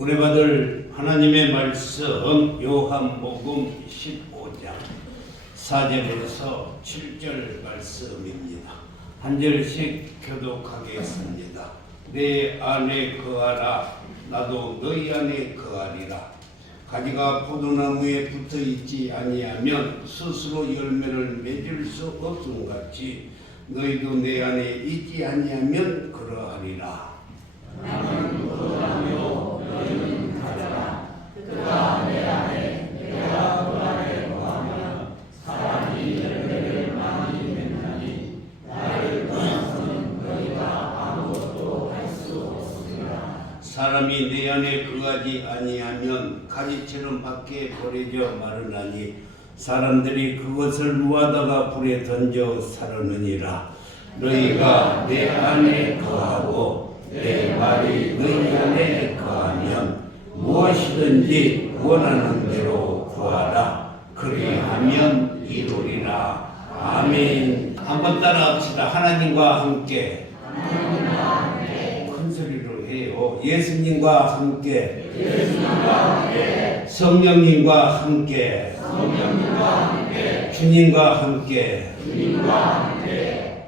은혜 받을 하나님의 말씀 요한복음 15장 4절에서 7절 말씀입니다. 한 절씩 교독하겠습니다. 내 안에 거하라 나도 너희 안에 거하리라. 가지가 포도나무에 붙어있지 아니하면 스스로 열매를 맺을 수 없음같이 너희도 내 안에 있지 아니하면 그러하리라. 나는 거하며 너희는 가져라. 그가 내 안에 내가 그 안에 거하면 사람이 열매를 많이 맺나니 나를 떠나서는 너희가 아무것도 할 수 없으리라. 사람이 내 안에 거하지 아니하면 가지처럼 밖에 버려져 마르나니 사람들이 그것을 모아다가 불에 던져 사르느니라. 너희가 내 안에 거하고 내 말이 너희 안에 거하면 무엇이든지 원하는 대로 구하라. 그리하면 이루리라. 아멘. 한번 따라합시다. 하나님과 함께 큰 소리로 해요. 예수님과 함께 성령님과 함께 주님과 함께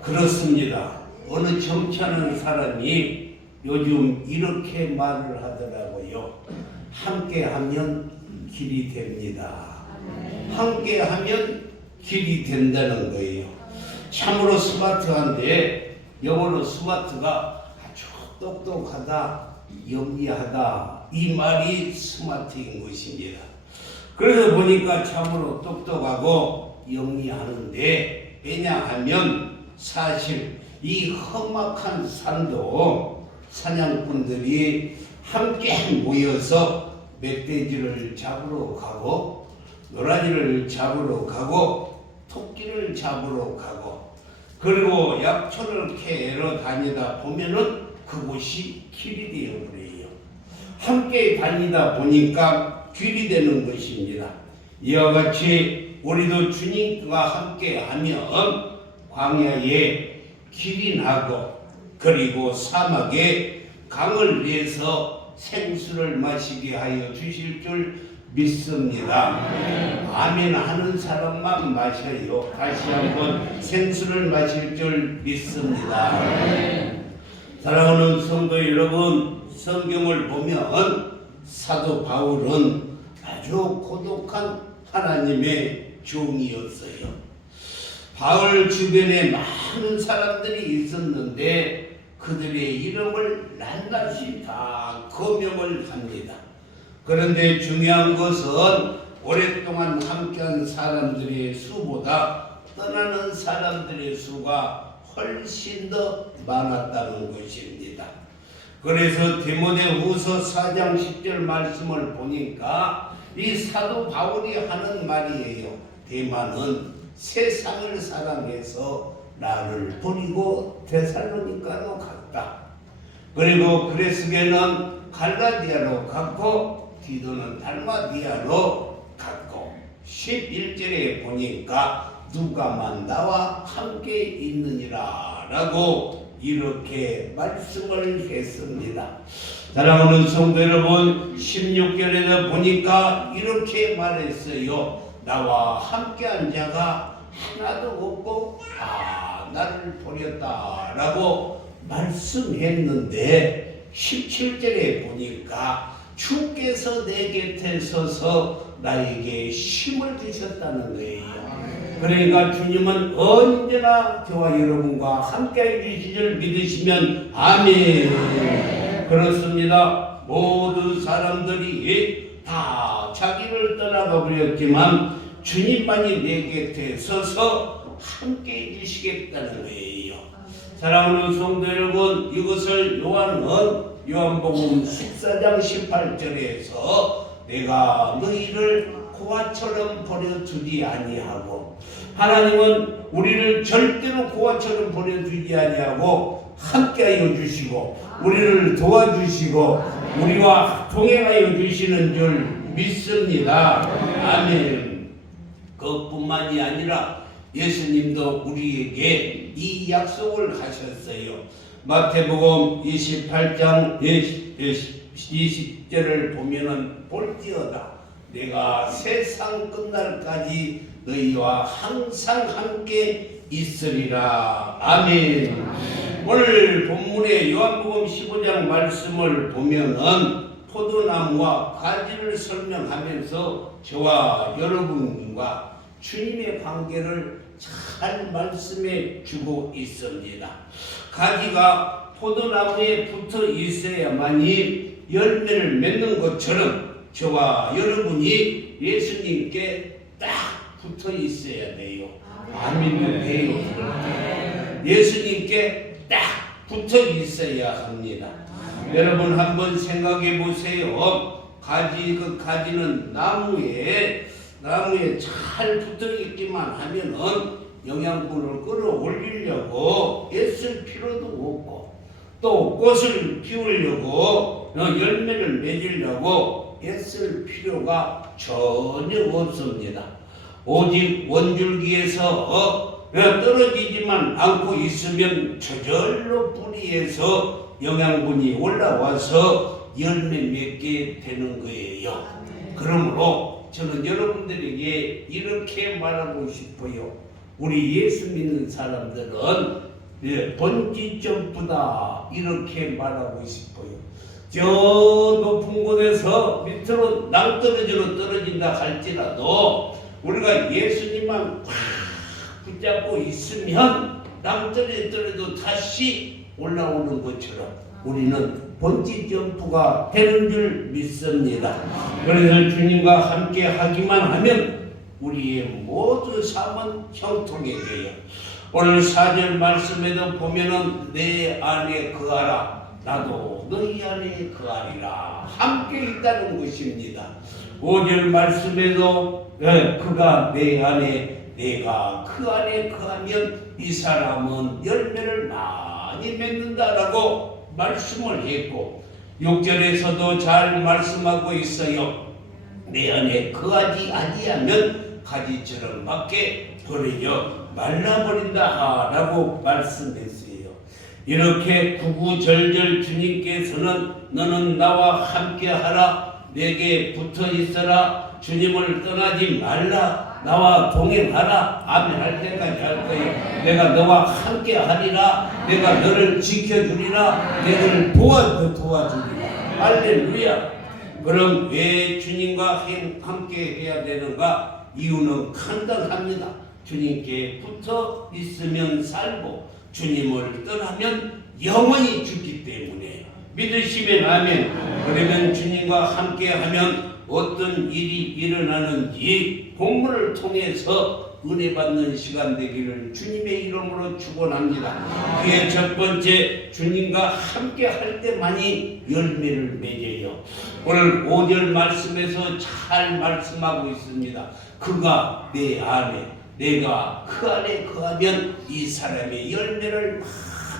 그렇습니다. 어느 정치하는 사람이 요즘 이렇게 말을 하더라고요. 함께하면 길이 됩니다. 함께하면 길이 된다는 거예요. 참으로 스마트한데 영어로 스마트가 아주 똑똑하다, 영리하다 이 말이 스마트인 것입니다. 그래서 보니까 참으로 똑똑하고 영리하는데 왜냐하면 사실 이 험악한 산도 사냥꾼들이 함께 모여서 멧돼지를 잡으러 가고 노라지를 잡으러 가고 토끼를 잡으러 가고 그리고 약초를 캐러 다니다 보면은 그곳이 길이 되어버려요. 함께 다니다 보니까 길이 되는 것입니다. 이와 같이 우리도 주님과 함께 하면 광야에 길이 나고 그리고 사막에 강을 내서 생수를 마시게 하여 주실 줄 믿습니다. 아멘 하는 사람만 마셔요. 다시 한번 생수를 마실 줄 믿습니다. 사랑하는 성도 여러분, 성경을 보면 사도 바울은 아주 고독한 하나님의 종이었어요. 바울 주변에 많은 사람들이 있었는데 그들의 이름을 낱낱이 다 거명을 합니다. 그런데 중요한 것은 오랫동안 함께한 사람들의 수보다 떠나는 사람들의 수가 훨씬 더 많았다는 것입니다. 그래서 디모데후서 4장 10절 말씀을 보니까 이 사도 바울이 하는 말이에요. 대만은 세상을 사랑해서 나를 버리고 데살로니가로 갔다. 그리고 그레스게는 갈라디아로 갔고 디도는 달마디아로 갔고 11절에 보니까 누가만 나와 함께 있느니라 라고 이렇게 말씀을 했습니다. 사랑하는 성도 여러분, 16절에 보니까 이렇게 말했어요. 나와 함께한 자가 하나도 없고 다 나를 버렸다 라고 말씀했는데 17절에 보니까 주께서 내 곁에 서서 나에게 힘을 주셨다는 거예요. 그러니까 주님은 언제나 저와 여러분과 함께 해주실 줄 믿으시면 아멘. 그렇습니다. 모든 사람들이 다 자기를 떠나가 버렸지만 주님만이 내 곁에 서서 함께 해주시겠다는 거예요. 사랑하는 성도 여러분, 이것을 요한복음 14장 18절에서 내가 너희를 고아처럼 버려두지 아니하고 하나님은 우리를 절대로 고아처럼 버려두지 아니하고 함께하여 주시고 우리를 도와주시고 우리와 동행하여 주시는 줄 믿습니다. 아멘. 그뿐만이 아니라 예수님도 우리에게 이 약속을 하셨어요. 마태복음 28장 20절을 보면은 볼지어다 내가 세상 끝날까지 너희와 항상 함께 있으리라. 아멘. 오늘 본문의 요한복음 15장 말씀을 보면은 포도나무와 가지를 설명하면서 저와 여러분과 주님의 관계를 잘 말씀해 주고 있습니다. 가지가 포도나무에 붙어 있어야만이 열매를 맺는 것처럼 저와 여러분이 예수님께 딱 붙어 있어야 돼요. 아멘도 돼요. 예수님께 딱 붙어 있어야 합니다. 여러분 한번 생각해 보세요. 그 가지는 나무에 잘 붙어 있기만 하면은 영양분을 끌어올리려고 애쓸 필요도 없고 또 꽃을 피우려고 열매를 맺으려고 애쓸 필요가 전혀 없습니다. 오직 원줄기에서 떨어지지만 않고 있으면 저절로 뿌리에서 영양분이 올라와서 열매 맺게 되는 거예요. 그러므로 저는 여러분들에게 이렇게 말하고 싶어요. 우리 예수 믿는 사람들은 번지 점프다 이렇게 말하고 싶어요. 저 높은 곳에서 밑으로 낭떠러지로 떨어진다 할지라도 우리가 예수님만 꽉 붙잡고 있으면 낭떠러지 떨어져도 다시 올라오는 것처럼 우리는 번지 점프가 되는 줄 믿습니다. 그래서 주님과 함께 하기만 하면 우리의 모든 삶은 형통해 돼요. 오늘 4절 말씀에도 보면은 내 안에 거하라 나도 너희 안에 거하리라 함께 있다는 것입니다. 5절 말씀에도 그가 내 안에 내가 그 안에 거하면 이 사람은 열매를 많이 맺는다라고 말씀을 했고 6절에서도 잘 말씀하고 있어요. 내 안에 거하지 아니하면 가지처럼 밖에 버리려 말라버린다 라고 말씀했어요. 이렇게 구구절절 주님께서는 너는 나와 함께하라 내게 붙어 있어라 주님을 떠나지 말라 나와 동행하라 아멘 할 때까지 할 거예요. 내가 너와 함께하리라 내가 너를 지켜주리라 너를 도와주리라 할렐루야. 그럼 왜 주님과 함께 해야 되는가? 이유는 간단합니다. 주님께 붙어 있으면 살고 주님을 떠나면 영원히 죽기 때문에 믿으시면 아멘. 그러면 주님과 함께하면 어떤 일이 일어나는지 본문을 통해서 은혜 받는 시간 되기를 주님의 이름으로 축원합니다. 그의 첫 번째 주님과 함께 할 때만이 열매를 맺어요. 오늘 5절 말씀에서 잘 말씀하고 있습니다. 그가 내 안에 내가 그 안에 거하면 이 사람의 열매를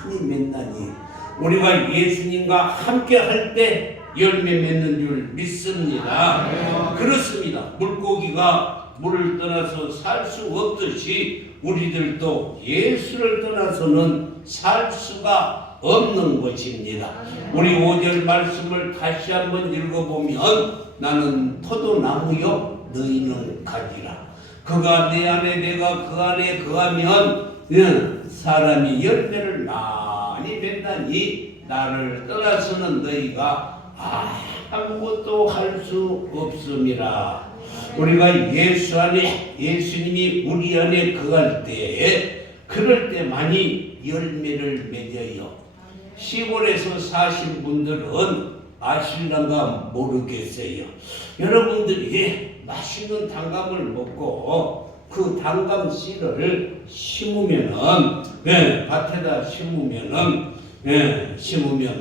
많이 맺나니 우리가 예수님과 함께 할 때 열매 맺는 줄 믿습니다. 그렇습니다. 물고기가 물을 떠나서 살 수 없듯이 우리들도 예수를 떠나서는 살 수가 없는 것입니다. 우리 5절 말씀을 다시 한번 읽어보면 나는 포도나무요 너희는 가지라. 그가 내 안에 내가 그 안에 거하면 사람이 열매를 많이 맺다니 나를 떠나서는 너희가 아무것도 할 수 없음이라. 우리가 예수 안에 예수님이 우리 안에 거할 때에 그럴 때만이 열매를 맺어요. 시골에서 사신 분들은 아실란가 모르겠어요. 여러분들이 맛있는 단감을 먹고 그 단감 씨를 심으면은 밭에다 심으면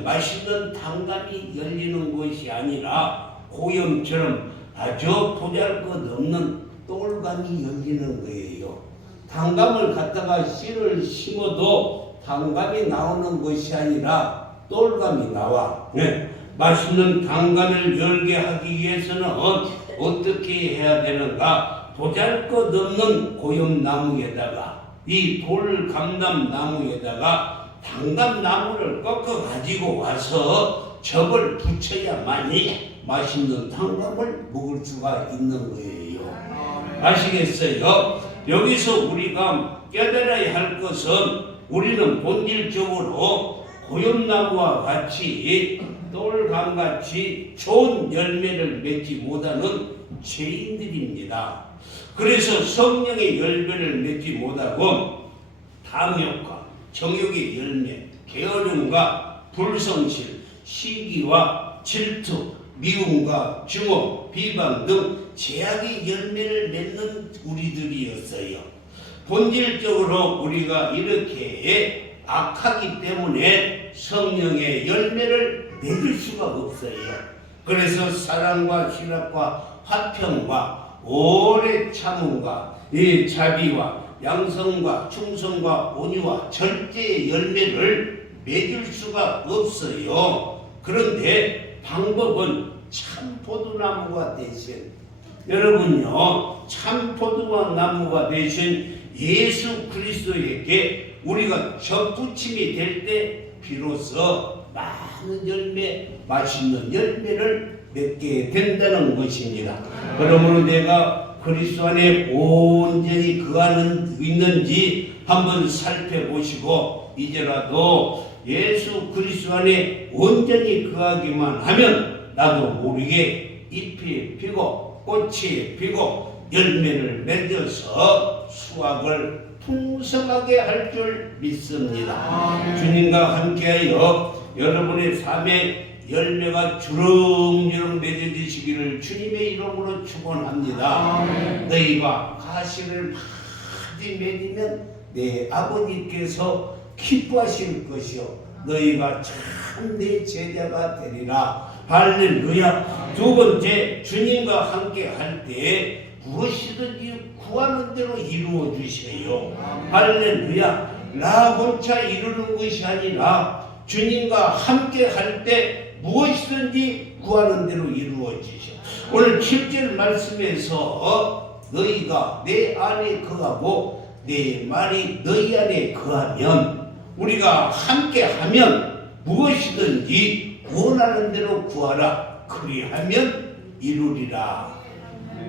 맛있는 단감이 열리는 것이 아니라 고염처럼 아주 보잘것없는 똘감이 열리는 거예요. 단감을 갖다가 씨를 심어도 단감이 나오는 것이 아니라 똘감이 나와. 맛있는 단감을 열게 하기 위해서는 어떻게 해야 되는가? 보잘것없는 고염나무에다가 이 돌감나무에다가 단감나무를 꺾어 가지고 와서 접을 붙여야만이 맛있는 단감을 먹을 수가 있는 거예요. 아시겠어요? 여기서 우리가 깨달아야 할 것은 우리는 본질적으로 고염나무와 같이 똘감같이 좋은 열매를 맺지 못하는 죄인들입니다. 그래서 성령의 열매를 맺지 못하고 탐욕과 정욕의 열매, 게으름과 불성실, 시기와 질투, 미움과 증오, 비방 등 죄악의 열매를 맺는 우리들이었어요. 본질적으로 우리가 이렇게 악하기 때문에 성령의 열매를 맺을 수가 없어요. 그래서 사랑과 희락과 화평과 오래 참음과 이 자비와 양성과 충성과 온유와 절제의 열매를 맺을 수가 없어요. 그런데 방법은 참포도나무가 되신 여러분요, 참포도나무가 되신 예수 그리스도에게 우리가 접붙임이 될 때 비로소 많은 열매, 맛있는 열매를 맺게 된다는 것입니다. 그러므로 내가 그리스도 안에 온전히 거하는 있는지 한번 살펴보시고 이제라도 예수 그리스도 안에 온전히 거하기만 하면 나도 모르게 잎이 피고 꽃이 피고 열매를 맺어서 수확을 풍성하게 할 줄 믿습니다. 주님과 함께하여 여러분의 삶에 열매가 주렁주렁 맺어지시기를 주님의 이름으로 축원합니다. 너희가 가시를 많이 맺으면 내 아버지께서 기뻐하실 것이요 너희가 참 내 제자가 되리라. 할렐루야. 두 번째, 주님과 함께 할 때 무엇이든지 구하는 대로 이루어 주세요. 할렐루야. 나 혼자 이루는 것이 아니라 주님과 함께 할 때 무엇이든지 구하는 대로 이루어지셔. 오늘 7절 말씀에서 너희가 내 안에 거하고 내 말이 너희 안에 거하면 우리가 함께 하면 무엇이든지 원하는 대로 구하라. 그리하면 이루리라.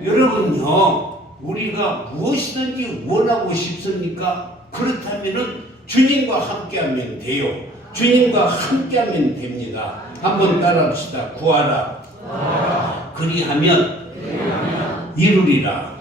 여러분요, 우리가 무엇이든지 원하고 싶습니까? 그렇다면은 주님과 함께하면 돼요. 주님과 함께하면 됩니다. 한번 따라합시다. 구하라. 그리하면 이루리라.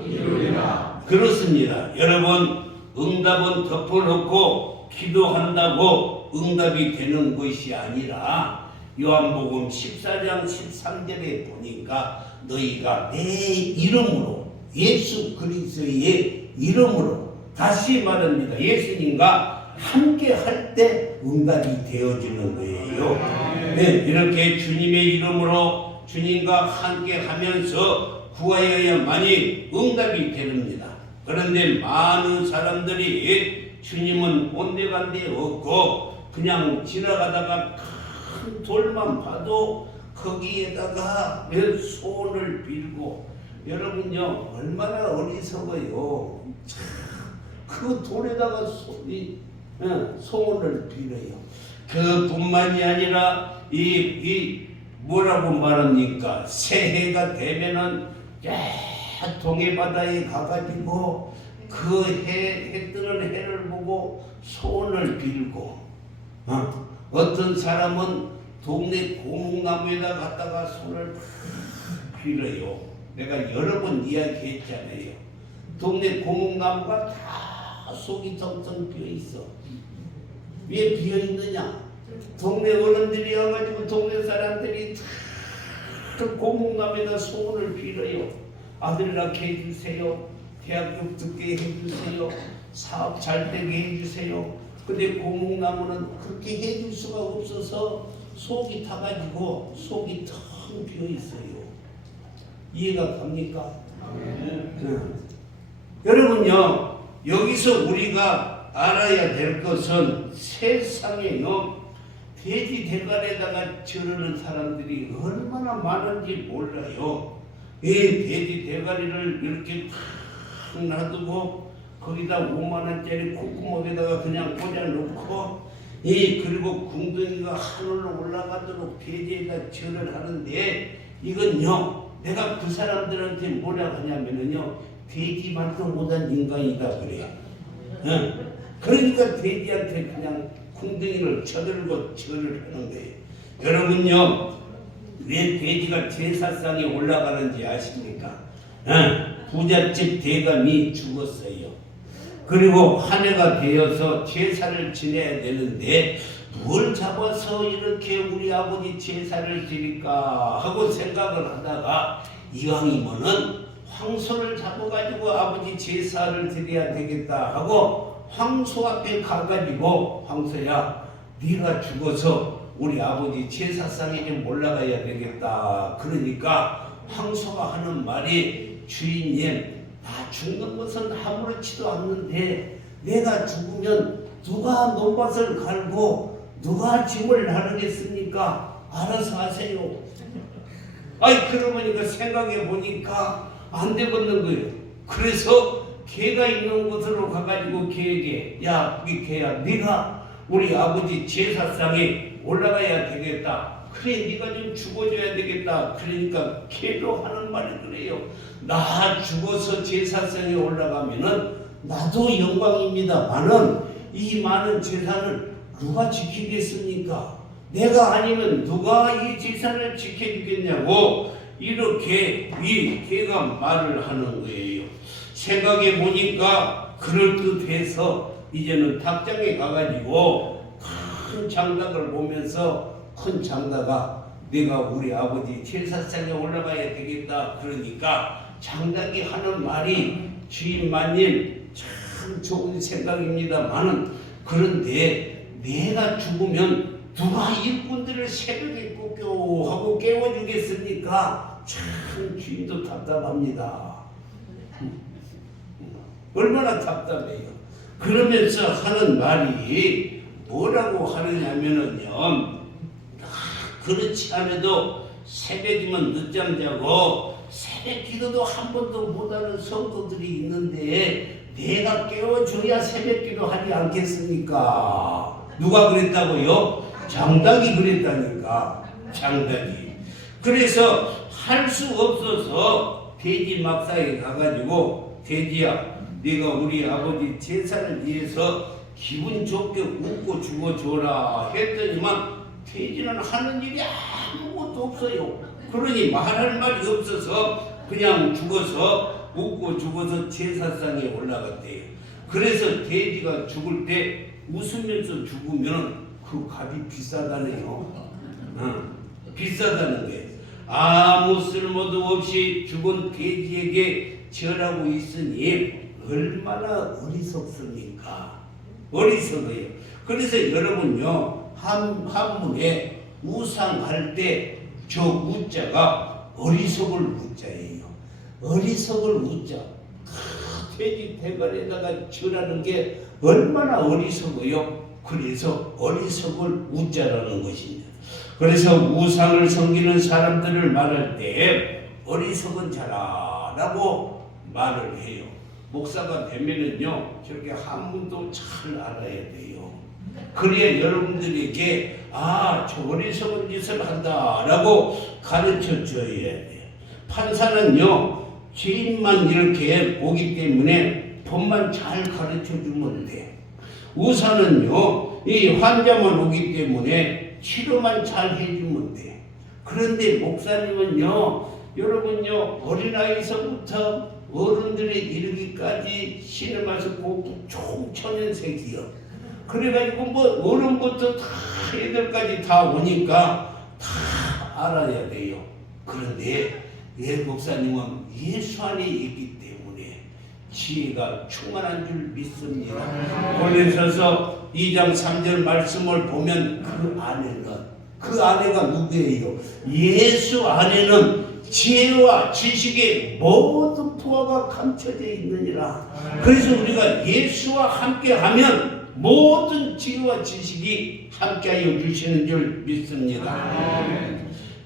그렇습니다. 여러분, 응답은 덮어놓고 기도한다고 응답이 되는 것이 아니라 요한복음 14장 13절에 보니까 너희가 내 이름으로 예수 그리스도의 이름으로 다시 말합니다. 예수님과 함께 할 때 응답이 되어지는 거예요. 네, 이렇게 주님의 이름으로 주님과 함께 하면서 구하여야만이 응답이 됩니다. 그런데 많은 사람들이 주님은 온데간데 없고 그냥 지나가다가 큰 돌만 봐도 거기에다가 소원을 빌고 여러분요 얼마나 어리석어요. 그 돌에다가 소원을 빌어요. 그뿐만이 아니라 이 뭐라고 말합니까? 새해가 되면은 동해 바다에 가가지고 그 해 뜨는 해를 보고 소원을 빌고 어떤 사람은 동네 고목나무에다 갖다가 손을 빌어요. 내가 여러 번 이야기했잖아요. 동네 고목나무가 다 속이 텅텅 비어 있어. 왜 비어 있느냐? 동네 어른들이 와가지고 동네 사람들이 다 고목나무에다 소원을 빌어요. 아들 낳게 해주세요. 대학 붙게 해주세요. 사업 잘 되게 해주세요. 근데 고목나무는 그렇게 해줄 수가 없어서 속이 타가지고 속이 텅 비어 있어요. 이해가 갑니까? 여러분요, 여기서 우리가 알아야 될 것은 세상에요 돼지 대가리에다가 저르는 사람들이 얼마나 많은지 몰라요. 이 돼지 대가리를 이렇게 탁 놔두고 거기다 5만 원짜리 콧구멍에다가 그냥 꽂아놓고 그리고 궁둥이가 하늘로 올라가도록 대지에다 절을 하는데 이건요 내가 그 사람들한테 뭐라 하냐면은요 돼지만도 못한 인간이다 그래요. 그러니까 돼지한테 그냥 궁둥이를 쳐들고 절을 하는 거예요. 여러분요 왜 돼지가 제사상에 올라가는지 아십니까? 부잣집 대감이 죽었어요. 그리고 한 해가 되어서 제사를 지내야 되는데 뭘 잡아서 이렇게 우리 아버지 제사를 드릴까 하고 생각을 하다가 이왕이면은 황소를 잡아가지고 아버지 제사를 드려야 되겠다 하고 황소 앞에 가가지고 황소야 네가 죽어서 우리 아버지 제사상에 좀 올라가야 되겠다. 그러니까 황소가 하는 말이 주인님 나 죽는 것은 아무렇지도 않는데 내가 죽으면 누가 논밭을 갈고 누가 짐을 나르겠습니까? 알아서 하세요. 그러니까 생각해 보니까 안 되겠는 거예요. 그래서 개가 있는 곳으로 가가지고 개에게 야 우리 개야 네가 우리 아버지 제사상에 올라가야 되겠다. 그래 네가 좀 죽어줘야 되겠다. 그러니까 개도 하는 말이 그래요. 나 죽어서 제사상에 올라가면은 나도 영광입니다만은 이 많은 제사를 누가 지키겠습니까? 내가 아니면 누가 이 제사를 지켜주겠냐고 이렇게 이 개가 말을 하는 거예요. 생각해 보니까 그럴듯해서 이제는 닭장에 가가지고 큰 장닭을 보면서 큰 장닭아 내가 우리 아버지 제사상에 올라가야 되겠다. 그러니까 장닭이 하는 말이 주인마님 참 좋은 생각입니다만은 그런데 내가 죽으면 누가 일꾼들을 새벽에 꼭 하고 깨워주겠습니까? 참 주인도 답답합니다. 얼마나 답답해요. 그러면서 하는 말이 뭐라고 하느냐면은요 그렇지 않아도 새벽이면 늦잠 자고 새벽 기도도 한 번도 못하는 성도들이 있는데 내가 깨워줘야 새벽 기도 하지 않겠습니까? 누가 그랬다고요? 장닭이 그랬다니까. 장닭이. 그래서 할 수 없어서 돼지 막사에 가가지고 돼지야 네가 우리 아버지 제사를 위해서 기분 좋게 웃고 죽어줘라 했더니만 돼지는 하는 일이 아무것도 없어요. 그러니 말할 말이 없어서 그냥 죽어서 웃고 죽어서 제사상에 올라갔대요. 그래서 돼지가 죽을 때 웃으면서 죽으면 그 값이 비싸다네요. 비싸다는 게 아무 쓸모도 없이 죽은 돼지에게 절하고 있으니 얼마나 어리석습니까? 어리석어요. 그래서 여러분요 한문에 우상할 때 저 우자가 어리석을 우자예요. 어리석을 우자. 돼지 대가리에다가 절하는 게 얼마나 어리석어요. 그래서 어리석을 우자라는 것입니다. 그래서 우상을 섬기는 사람들을 말할 때 어리석은 자라라고 말을 해요. 목사가 되면은요 저렇게 한문도 잘 알아야 돼요. 그래야 여러분들에게 저 어리석은 짓을 한다라고 가르쳐 줘야 돼요. 판사는요 죄인만 이렇게 보기 때문에 법만 잘 가르쳐 주면 돼. 의사는요 이 환자만 오기 때문에 치료만 잘 해주면 돼. 그런데 목사님은요 여러분요 어린아이서부터 어른들이 이르기까지 신의 말씀 보고 총천연색이요. 그래가지고 뭐 어른부터 다 애들까지 다 오니까 다 알아야 돼요. 그런데 목사님은 예수 안에 있기 때문에 지혜가 충만한 줄 믿습니다. 골로새서 2장 3절 말씀을 보면 그 안에가 누구예요? 예수 안에는 지혜와 지식의 모든 부하가 감춰져 있느니라. 그래서 우리가 예수와 함께하면 모든 지혜와 지식이 함께하여 주시는 줄 믿습니다.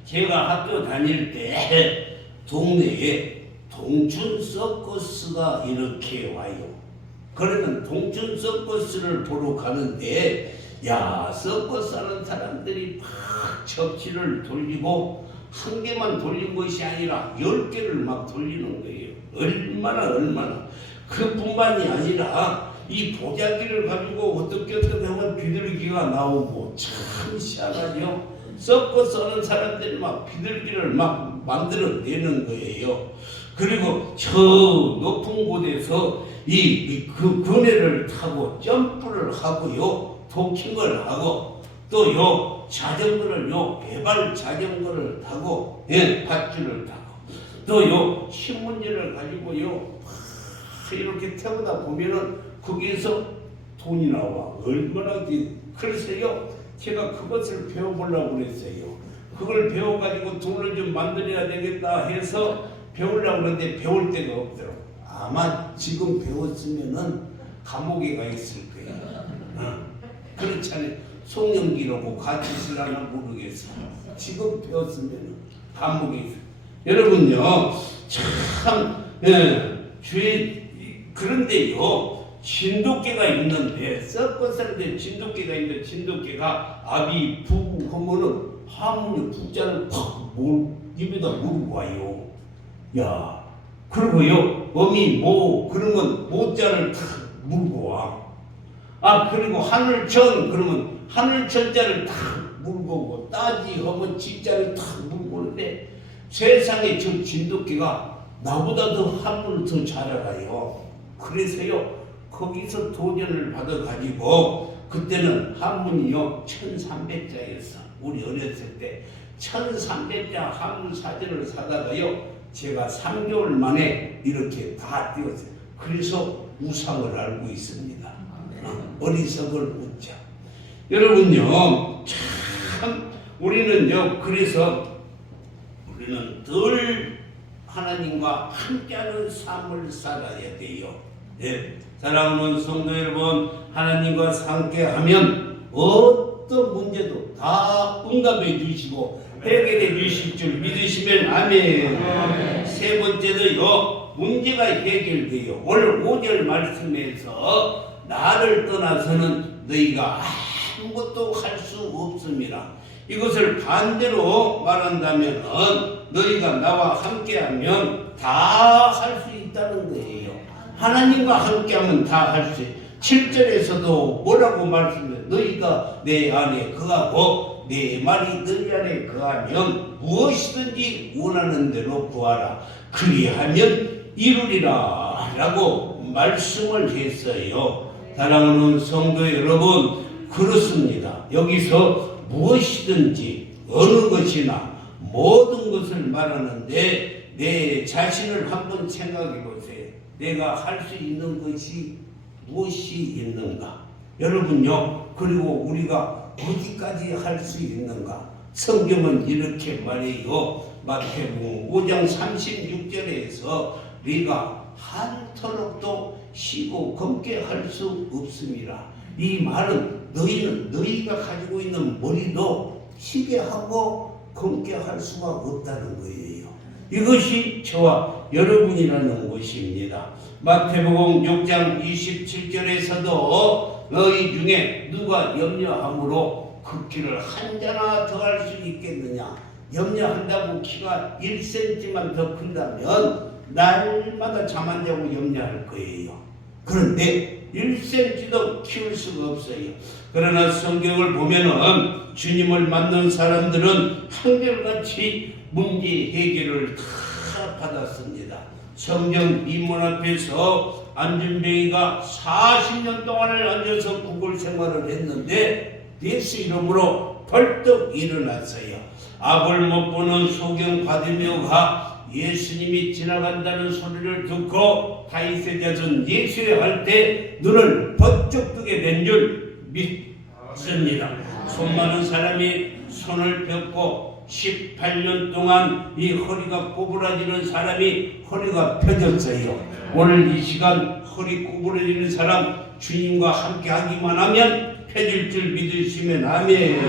제가 학교 다닐 때 동네에 동춘 서커스가 이렇게 와요. 그러면 동춘 서커스를 보러 가는데 야, 썩고 싸는 사람들이 막 접시를 돌리고 한 개만 돌린 것이 아니라 10개를 막 돌리는 거예요. 얼마나 그뿐만이 아니라 이 보자기를 가지고 어떻게 하면 비둘기가 나오고 참 희한하죠. 썩고 써는 사람들이 막 비둘기를 막 만들어내는 거예요. 그리고 저 높은 곳에서 그 그네를 타고 점프를 하고요, 도킹을 하고 또요 자전거를요 배발 자전거를 타고 밧줄을 타고 또요 신문지를 가지고요 이렇게 태우다 보면은 거기에서 돈이 나와. 얼마나 그래서요 제가 그것을 배워보려고 그랬어요. 그걸 배워가지고 돈을 좀 만들어야 되겠다 해서 배우려고 그러는데 배울 데가 없더라고. 아마 지금 배웠으면은 감옥에 가 있을 거예요. 그렇잖아요. 송영기라고 같이 있으려나 모르겠어. 지금 배웠으면 감옥에 있어. 여러분요 참 그런데요 진돗개가 있는데 썩고 사는데 진돗개가 있는데 진돗개가 아비 부 하면은 하문이 부자를 팍 입에다 물고 와요. 야, 그리고요 어미 모 그러면 모자를 탁 물고 와. 아, 그리고 하늘천 그러면 하늘천자를 탁 물고 오고 따지 하면 지자를 탁 물고 오는데 세상에 저 진돗개가 나보다 더 하늘을 더 잘 알아요. 그래서요 거기서 도전을 받아가지고 그때는 한문이요 1300자였어. 우리 어렸을 때 1300자 한문 사전을 사다가요 제가 3개월 만에 이렇게 다 띄웠어요. 그래서 우상을 알고 있습니다. 어리석을 웃자. 여러분요 참 우리는요 그래서 우리는 늘 하나님과 함께하는 삶을 살아야 돼요. 네. 사랑하는 성도 여러분, 하나님과 함께하면 어떤 문제도 다 응답해 주시고 해결해 주실 줄 믿으시면 아멘. 세 번째도요 문제가 해결돼요. 오늘 5절 말씀에서 나를 떠나서는 너희가 아무것도 할 수 없습니다. 이것을 반대로 말한다면 너희가 나와 함께하면 다 할 수 있다는 거예요. 하나님과 함께하면 다 할 수 있어요. 7절에서도 뭐라고 말씀해요? 너희가 내 안에 거하고 내 말이 너희 안에 거하면 무엇이든지 원하는 대로 구하라. 그리하면 이루리라 라고 말씀을 했어요. 사랑하는 성도 여러분, 그렇습니다. 여기서 무엇이든지 어느 것이나 모든 것을 말하는데 내 자신을 한번 생각해 보세요. 내가 할 수 있는 것이 무엇이 있는가? 여러분요, 그리고 우리가 어디까지 할 수 있는가? 성경은 이렇게 말해요. 마태복음 5장 36절에서 네가 한터럭도 쉬고 검게 할 수 없습니다. 이 말은 너희가 가지고 있는 머리도 쉬게 하고 검게 할 수가 없다는 거예요. 이것이 저와 여러분이라는 것입니다. 마태복음 6장 27절에서도 너희 중에 누가 염려함으로 그 키를 한 자나 더 할 수 있겠느냐? 염려한다고 키가 1cm만 더 큰다면 날마다 잠 안 자고 염려할 거예요. 그런데 1cm도 키울 수가 없어요. 그러나 성경을 보면은 주님을 만난 사람들은 한결같이 문제 해결을 다 받았습니다. 성경 입문 앞에서 안진뱅이가 40년 동안을 앉아서 구걸 생활을 했는데 예수 이름으로 벌떡 일어났어요. 앞을 못 보는 소경 바디메오가 예수님이 지나간다는 소리를 듣고 다윗의 자손 예수에 할 때 눈을 번쩍 뜨게 된 줄 믿습니다. 손 많은 사람이 손을 펴고 18년 동안 이 허리가 꼬부라지는 사람이 허리가 펴졌어요. 오늘 이 시간 허리 꼬부라지는 사람 주님과 함께 하기만 하면 펴질 줄 믿으시면 아멘.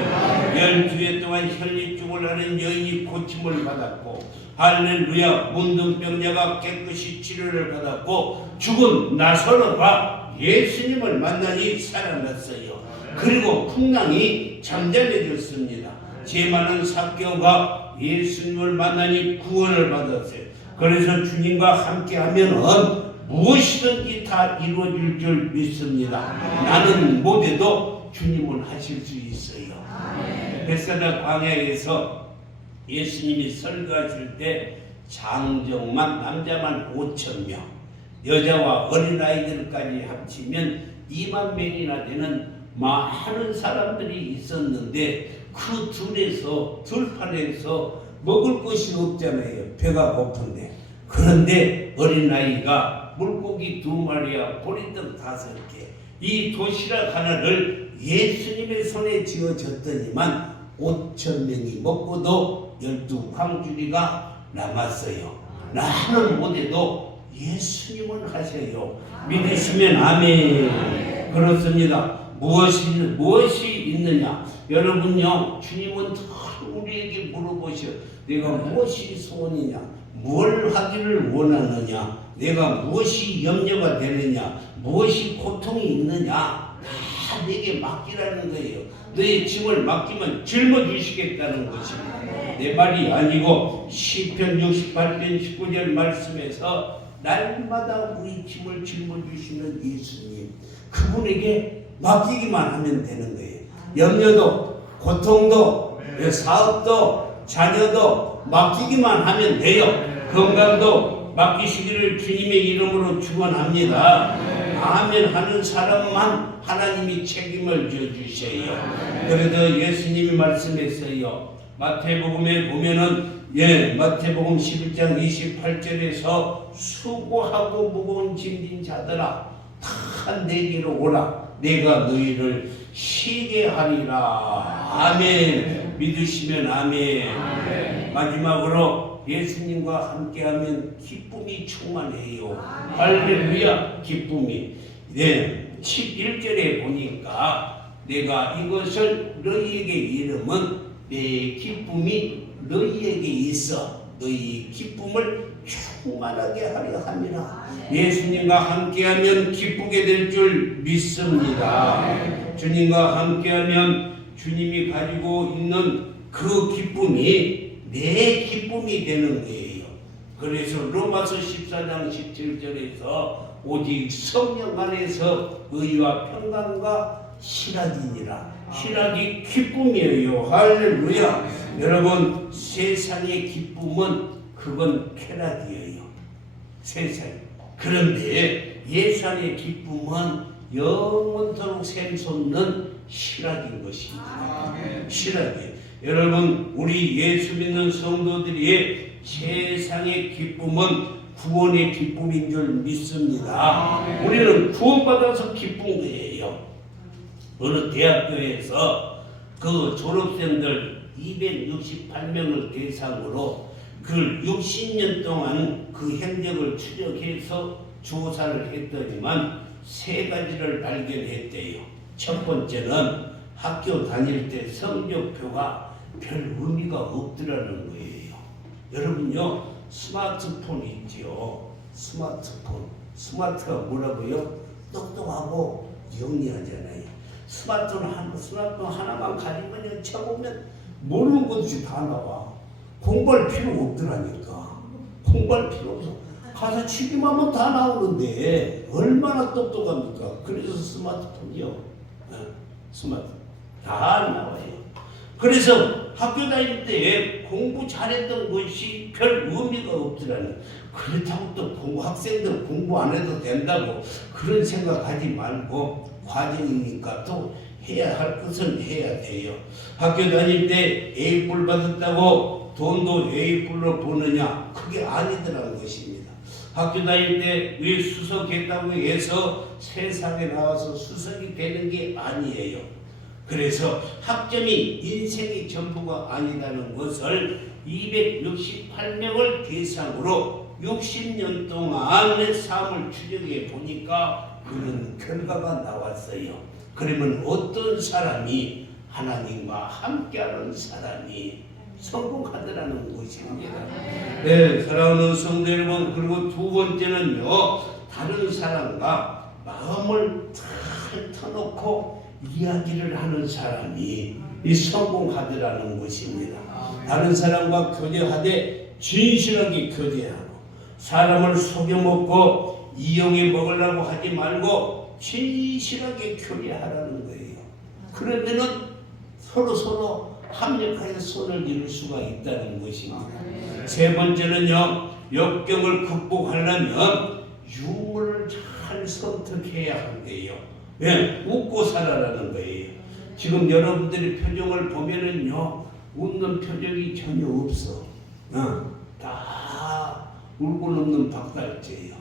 12해 동안 혈립증을 하는 여인이 고침을 받았고 할렐루야, 문둥병자가 깨끗이 치료를 받았고 죽은 나사로가 예수님을 만나니 살아났어요. 그리고 풍랑이 잠잠해졌습니다. 죄 많은 삭개오가 예수님을 만나니 구원을 받았어요. 그래서 주님과 함께하면은 무엇이든지 다 이루어질 줄 믿습니다. 나는 못해도 주님은 하실 수 있어요. 벳사다 광야에서 예수님이 설교하실 때 장정만 남자만 5,000명, 여자와 어린아이들까지 합치면 2만 명이나 되는 많은 사람들이 있었는데 그 들판에서 먹을 것이 없잖아요. 배가 고픈데. 그런데 어린아이가 물고기 2마리와 보리떡 5개, 이 도시락 하나를 예수님의 손에 쥐어줬더니만 5,000명이 먹고도 12광주리가 남았어요. 나는 못해도 예수님은 하셔요. 믿으시면 아멘. 그렇습니다. 무엇이 있느냐? 여러분요, 주님은 우리에게 물어보셔. 내가 무엇이 소원이냐? 뭘 하기를 원하느냐? 내가 무엇이 염려가 되느냐? 무엇이 고통이 있느냐? 다 내게 맡기라는 거예요. 너의 짐을 맡기면 짊어주시겠다는 것입니다. 내 말이 아니고 시편 68편 19절 말씀에서 날마다 우리 짐을 짊어주시는 예수님, 그분에게 맡기기만 하면 되는 거예요. 염려도 고통도 사업도 자녀도 맡기기만 하면 돼요. 건강도 맡기시기를 주님의 이름으로 축원합니다. 아멘 하는 사람만 하나님이 책임을 져주세요. 그래도 예수님이 말씀했어요. 마태복음에 보면은 마태복음 11장 28절에서 수고하고 무거운 짐진 자들아 다 내게로 오라. 내가 너희를 쉬게 하리라. 아멘. 믿으시면 아멘. 마지막으로 예수님과 함께하면 기쁨이 충만해요. 할렐루야. 기쁨이. 11절에 보니까 내가 이것을 너희에게 이름은 내 기쁨이 너희에게 있어 너희 기쁨을 충만하게 하려 함이라. 예수님과 함께하면 기쁘게 될 줄 믿습니다. 주님과 함께하면 주님이 가지고 있는 그 기쁨이 내 기쁨이 되는 거예요. 그래서 로마서 14장 17절에서 오직 성령 안에서 의와 평강과 희락이니라. 희락이 기쁨이에요. 할렐루야. 여러분, 세상의 기쁨은 그건 쾌락이에요. 세상. 그런데 예수의 기쁨은 영원토록 샘솟는 희락인 것입니다. 희락이에요. 여러분, 우리 예수 믿는 성도들이 세상의 기쁨은 구원의 기쁨인 줄 믿습니다. 우리는 구원받아서 기쁜 거예요. 어느 대학교에서 그 졸업생들 268명을 대상으로 그 60년 동안 그 행적을 추적해서 조사를 했더니만 3가지를 발견했대요. 첫 번째는 학교 다닐 때 성적표가 별 의미가 없더라는 거예요. 여러분요, 스마트폰 있지요. 스마트가 뭐라고요? 똑똑하고 영리하잖아요. 스마트폰 하나만 가지면 쳐보면 모르는 것이 다 나와. 공부할 필요 없더라니까. 공부할 필요 없어. 가서 치기만 하면 다 나오는데 얼마나 똑똑합니까? 그래서 스마트폰이요. 스마트폰 다 나와요. 그래서 학교 다닐 때 공부 잘했던 것이 별 의미가 없더라는. 그렇다고 또 학생들 공부 안 해도 된다고 그런 생각하지 말고 과정이니까 또 해야 할 것은 해야 돼요. 학교 다닐 때 A뿔 받았다고 돈도 A뿔로 버느냐? 그게 아니더라는 것입니다. 학교 다닐 때 왜 수석했다고 해서 세상에 나와서 수석이 되는 게 아니에요. 그래서 학점이 인생의 전부가 아니라는 것을 268명을 대상으로 60년 동안의 삶을 추적해 보니까 그런 결과가 나왔어요. 그러면 어떤 사람이 하나님과 함께하는 사람이 성공하더라는 것입니다. 네, 사랑하는 성도 여러분, 그리고 두 번째는요, 다른 사람과 마음을 잘 터놓고 이야기를 하는 사람이 이 성공하더라는 것입니다. 다른 사람과 교제하되 진실하게 교제하고 사람을 속여먹고 이용해 먹으려고 하지 말고 진실하게 교제하라는 거예요. 그러면은 서로 합력하여 손을 이룰 수가 있다는 것입니다. 세 번째는요, 역경을 극복하려면 유머를 잘 선택해야 한대요. 예, 웃고 살아라는 거예요. 지금 여러분들의 표정을 보면은요, 웃는 표정이 전혀 없어. 다 울고 넘는 박달재예요.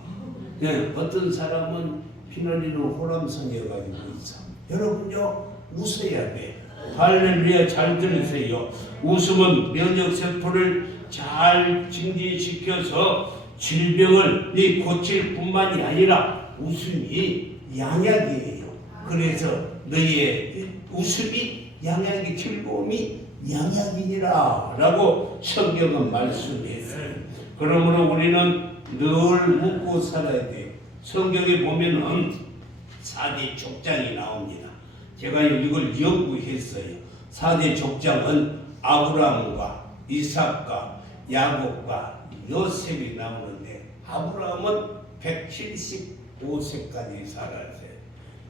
예, 어떤 사람은 피날리는 호람성이어가지고 있어. 여러분요, 웃어야 돼. 할렐루야, 잘 들으세요. 웃음은 면역세포를 잘 증진시켜서 질병을 고칠 뿐만이 아니라 웃음이 양약이에요. 그래서 너희의 웃음이 양약이 즐거움이 양약이니라 라고 성경은 말씀했어요. 그러므로 우리는 늘 웃고 살아야 돼요. 성경에 보면은 4대 족장이 나옵니다. 제가 이걸 연구했어요. 4대 족장은 아브라함과 이삭과 야곱과 요셉이 나오는데, 아브라함은 175세까지 살았어요.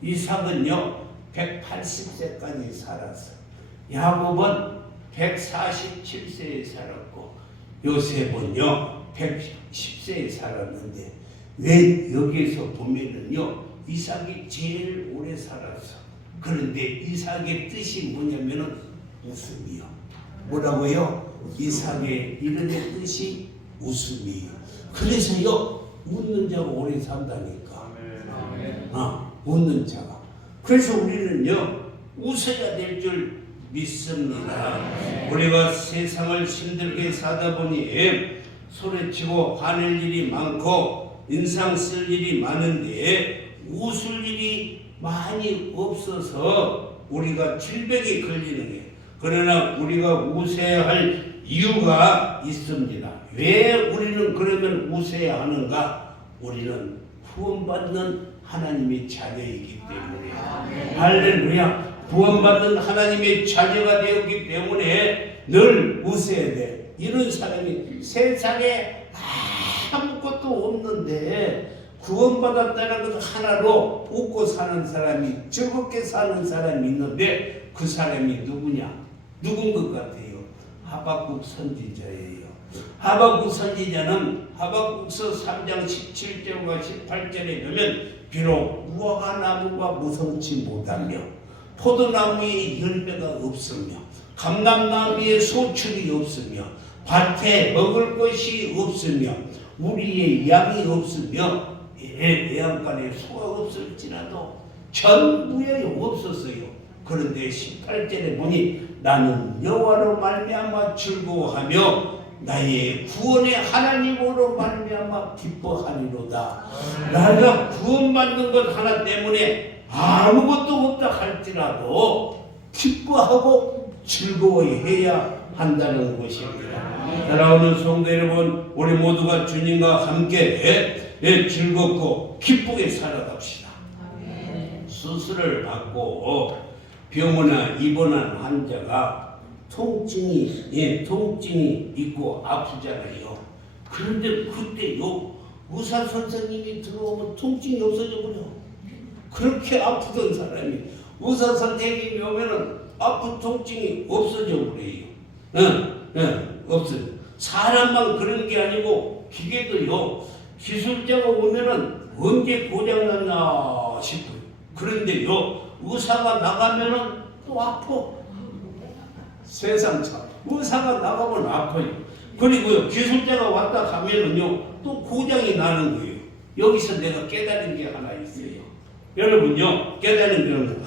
이삭은요 180세까지 살았어요. 야곱은 147세에 살았고 요셉은요 110세에 살았는데, 왜 여기에서 보면은요 이삭이 제일 오래 살았어. 그런데 이삭의 뜻이 뭐냐면은 웃음이요. 뭐라고요? 이삭의 이름의 뜻이 웃음이에요. 그래서요 웃는 자가 오래 산다니까. 웃는 자가. 그래서 우리는요 웃어야 될 줄 믿습니다. 우리가 세상을 힘들게 사다 보니 소리치고 화낼 일이 많고 인상 쓸 일이 많은데 웃을 일이 많이 없어서 우리가 질병에 걸리는 거예요. 그러나 우리가 웃어야 할 이유가 있습니다. 왜 우리는 그러면 웃어야 하는가? 우리는 구원받는 하나님의 자녀이기 때문에. 할렐루야. 구원받는 하나님의 자녀가 되었기 때문에 늘 웃어야 돼. 이런 사람이 세상에 아무것도 없는데 구원받았다는 것 하나로 웃고 사는 사람이, 즐겁게 사는 사람이 있는데 그 사람이 누구냐? 누군 것 같아요? 하박국 선지자예요. 하박국 선지자는 하박국서 3장 17절과 18절에 보면 비록 무화과 나무가 무성치 못하며 포도나무에 열매가 없으며 감람나무에 소출이 없으며 밭에 먹을 것이 없으며 우리의 양이 없으며 외양간에 소가 없을지라도 전부에 없었어요. 그런데 18절에 보니 나는 여호와로 말미암아 즐거워하며 나의 구원의 하나님으로 말미암아 기뻐하리로다. 나가 구원받는 것 하나 때문에 아무것도 없다 할지라도 기뻐하고 즐거워해야 한다는 것입니다. 사랑하는 성도 여러분, 우리 모두가 주님과 함께 즐겁고 기쁘게 살아갑시다. 수술을 받고 병원에 입원한 환자가 통증이 있고 아프잖아요. 그런데 그때요 의사 선생님이 들어오면 통증이 없어져 버려. 그렇게 아프던 사람이 의사 선생님이 오면은 아픈 통증이 없어져 버려요. 없어져. 사람만 그런 게 아니고 기계도요. 기술자가 오면은 언제 고장났나 싶어요. 그런데요 의사가 나가면은 또 아파. 세상 참. 의사가 나가면 아파요. 그리고요 기술자가 왔다 가면은요 또 고장이 나는 거예요. 여기서 내가 깨달은 게 하나 있어요. 여러분요 깨달은 거는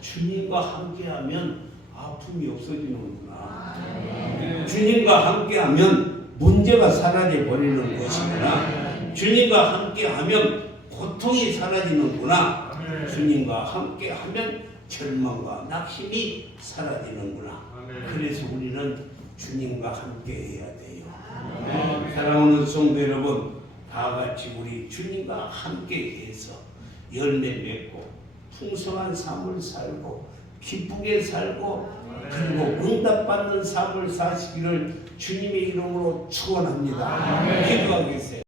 주님과 함께하면 아픔이 없어지는구나. 주님과 함께하면 문제가 사라져 버리는 것이구나. 주님과 함께하면 고통이 사라지는구나. 주님과 함께하면 절망과 낙심이 사라지는구나. 그래서 우리는 주님과 함께해야 돼요. 사랑하는 성도 여러분, 다 같이 우리 주님과 함께해서 열매 맺고 풍성한 삶을 살고 기쁘게 살고 그리고 응답받는 삶을 사시기를 주님의 이름으로 축원합니다.